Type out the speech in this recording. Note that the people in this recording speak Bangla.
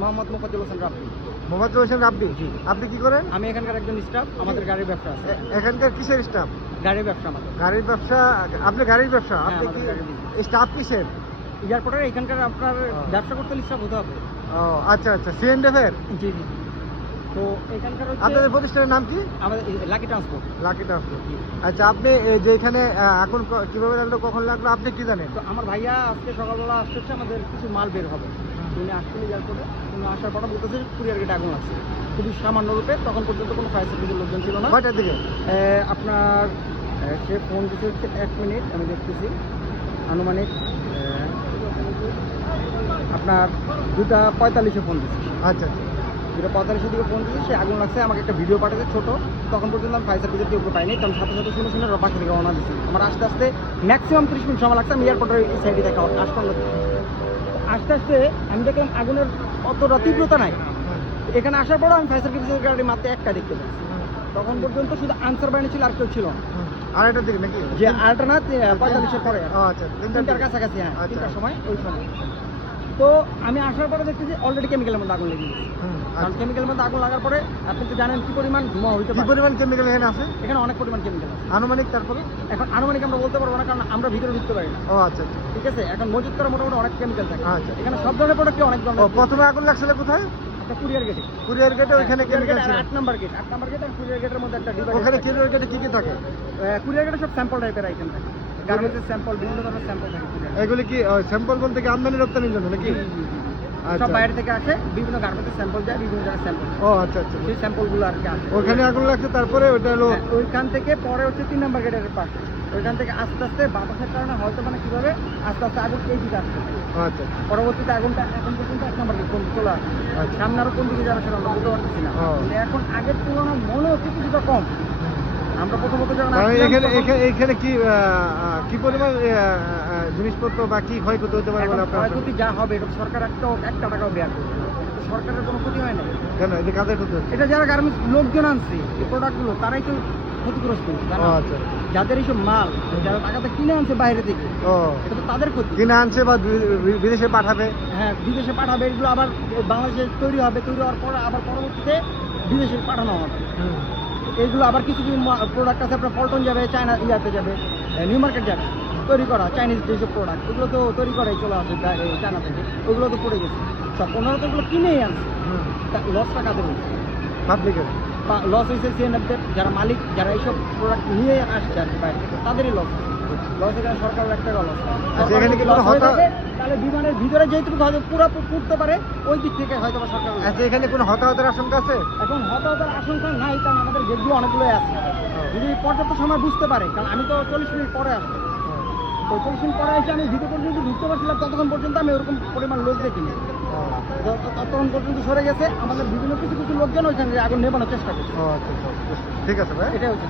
মোহাম্মদ মোফাজ্জল হোসেন রাব্বি। মোহাম্মদ হোসেন রাব্বি? আপনি কি করেন? আমি এখানকার একজন স্টাফ আমাদের গাড়ির ব্যবসা আছে। এখানকার কিসের স্টাফ? গাড়ির ব্যবসা আমাদের। গাড়ির ব্যবসা আপনি গাড়ির ব্যবসা? হ্যাঁ, আপনি কি স্টাফ কিসের? এয়ারপোর্টের এখানকার আপনার ব্যবসা করতে স্টাফ হতে হবে। ও আচ্ছা আচ্ছা। সিএনডেফের জি জি তো এখানকার আপনাদের প্রতিষ্ঠানের নাম কি? আমাদের লাকি ট্রান্সপোর্ট লাকি ট্রান্সপোর্ট আচ্ছা আপনি যে এখানে এখন কীভাবে লাগল কখন লাগল আপনি কি জানেন? তো আমার ভাইয়া আজকে সকালবেলা আসতেছে আমাদের কিছু মাল বের হবে। উনি আসছিল এয়ারপোর্টে উনি আসার পর বলতেছে কুরিয়ার গেটে আগুন আছে খুবই সামান্য রূপে তখন পর্যন্ত কোনো ফায়ার সার্ভিসের লোকজন ছিল না। কয়টার দিকে? আপনার সে ফোন দিতে হচ্ছে এক মিনিট আমি দেখতেছি। আনুমানিক আপনার দুটা পঁয়তাল্লিশে ফোন দিচ্ছে আচ্ছা আচ্ছা। দুটো পঁয়তাল্লিশের দিকে ফোন দিচ্ছে সে আগুন লাগছে আমাকে একটা ভিডিও পাঠাতে ছোটো। তখন পর্যন্ত আমি ফায়ার সার্ভিসের কেউ পাইনি কারণ সাথে সাথে শুনে শুনে বাসা থেকে রওনা দিচ্ছি আমার আস্তে আস্তে ম্যাক্সিমাম ত্রিশ মিনিট সময় লাগছে আমি এয়ারপোর্টের এই সাইডে দেখা আসতে আস্তে আস্তে আমি দেখলাম আগুনের অতটা তীব্রতা নাই। এখানে আসার পরও আমি ফায়ার সার্ভিসের গাড়ি মাত্র একটা দেখতে পাচ্ছি। তখন পর্যন্ত শুধু আনসার বাহিনী ছিল আর কেউ ছিল না। আড়াইটার দিকে নাকি? যে আরেকটা না পঁয়তাল্লিশের পরে। আচ্ছা তিনটার তিনটার কাছাকাছি হ্যাঁ আচ্ছা। তিনটার সময় ওই সময়। তো আমি আসার পরে দেখতেছি অলরেডি কেমিক্যালের মধ্যে আগুন লেগে গেছে। হুম, কারণ আচ্ছা। কেমিক্যালের মধ্যে আগুন লাগার পরে আপনি তো জানেন কি পরিমাণ ধোঁয়া হইতে কি পারে। পরিমাণ কেমিক্যাল এখানে আছে? এখানে অনেক পরিমাণ কেমিক্যাল আছে। আনুমানিক তারপরে? এখন আনুমানিক আমরা বলতে পারব না কারণ আমরা ভিতরে ঢুকতে পারি না। ও আচ্ছা আচ্ছা। ঠিক আছে? এখন মজুত করা মোটামুটি অনেক কেমিক্যাল থাকে। আচ্ছা। এখানে সব ধরনের প্রোডাক্টই অনেক ধরনের প্রথমে আগুন লাগছিল কোথায়? একটা কুরিয়ার গেটে কুরিয়ার গেটে ওইখানে কেমিক্যাল ছিল। নাম্বার গেট আট নাম্বার গেট আর কুরিয়ার গেটের মধ্যে একটা ডিভাইস ওখানে কুরিয়ার গেটে কি কি থাকে? কুরিয়ার গেটে সব স্যাম্পল টাইপের আইটেম থাকে। গার্মেন্টসের স্যাম্পল বিভিন্ন ধরনের স্যাম্পল থাকে এগুলি কি স্যাম্পল বলতে কি আমদানি রপ্তানির জন্য নাকি? সব আচ্ছা। বাইরে থেকে আসে বিভিন্ন গার্মেন্টসের স্যাম্পল যায় বিভিন্ন জায়গায় স্যাম্পল ও আচ্ছা আচ্ছা। সেই স্যাম্পলগুলো আর কি আসে। ওখানে আগুন লাগছে তারপরে ওটা হলো হ্যাঁ, ওইখান থেকে পরে হচ্ছে তিন নাম্বার গেটের পাশে। ওইখান থেকে আস্তে আস্তে বাতাসের কারণে হয়তো মানে কীভাবে আস্তে আস্তে আগুন এই দিকে আসতে আচ্ছা। পরবর্তীতে আগুনটা এখন পর্যন্ত এক নাম্বার গেট পর্যন্ত চলে আসে। আচ্ছা। সামনে আরও কোন দিকে যাবে সেটা আমরা বলতে পারতেছি না। এখন আগের তুলনায় মনে হচ্ছে কিছুটা কম। আমরা প্রথমত যখন এখানে এখানে কি কি পরিমাণ জিনিসপত্র বা কি ক্ষয়ক্ষতি হতে পারে বলে আপনার যা হবে এটা সরকার একটা একটা টাকাও দেওয়া করবে সরকারের কোনো ক্ষতি হয় না কেন? এটা কাদের ক্ষতি এটা যারা গার্মেন্টস লোকজন আনছে এই প্রোডাক্টগুলো তারাই তো ক্ষতিগ্রস্ত জানো? আচ্ছা। যাদের এইসব মাল যারা টাকাতে কিনে আনছে বাইরে থেকে এটা তো তাদের ক্ষতি। কিনে আনছে বি- বিদেশে পাঠাবে? হ্যাঁ বিদেশে পাঠাবে এগুলো আবার বাংলাদেশে তৈরি হবে তৈরি হওয়ার পর আবার পরবর্তীতে বিদেশে পাঠানো হবে। এইগুলো আবার কিছু কিছু প্রোডাক্ট আছে আপনার পল্টন যাবে চায়না ইয়াতে যাবে নিউ মার্কেট যাবে তৈরি করা চাইনিজ যেসব প্রোডাক্ট এগুলো তো তৈরি করাই চলে আসে চায়না থেকে ওগুলো তো পড়ে গেছে। সব ওনারা তো ওগুলো কিনেই আনছে। লসটা কাদের হয়েছে? পাবলিকের লস হয়েছে সিএনএফদের যারা মালিক যারা এইসব প্রোডাক্ট নিয়ে আসছে আর কি বাইরে থেকে, তাদেরই লস লস এখানে সরকারের এক টাকা লস আচ্ছা, এখানে তাহলে বিমানের ভিতরে যেটুকু হয়তো পুরো পুড়তে পারে ওই দিক থেকে হয়তো সরকার আচ্ছা এখানে কোনো হতাহতের আশঙ্কা আছে? এখন হতাহতের আশঙ্কা নাই কারণ আমাদের গেটগুলো অনেকগুলো আছে। যদি পর্যাপ্ত সময় বুঝতে পারে কারণ আমি তো চল্লিশ মিনিট পরে আসব। তো চল্লিশ মিনিট পরে এসে আমি ভিতরে পর্যন্ত ঢুকতে পারছিলাম ততক্ষণ পর্যন্ত আমি ওরকম পরিমাণ লোক দেখিনি। ততক্ষণ পর্যন্ত সরে গেছে আমাদের বিভিন্ন কিছু কিছু লোকজন ওইখানে আগুন নেবানোর চেষ্টা করছে। ও আচ্ছা আচ্ছা ঠিক আছে ভাই। এটাই হচ্ছে।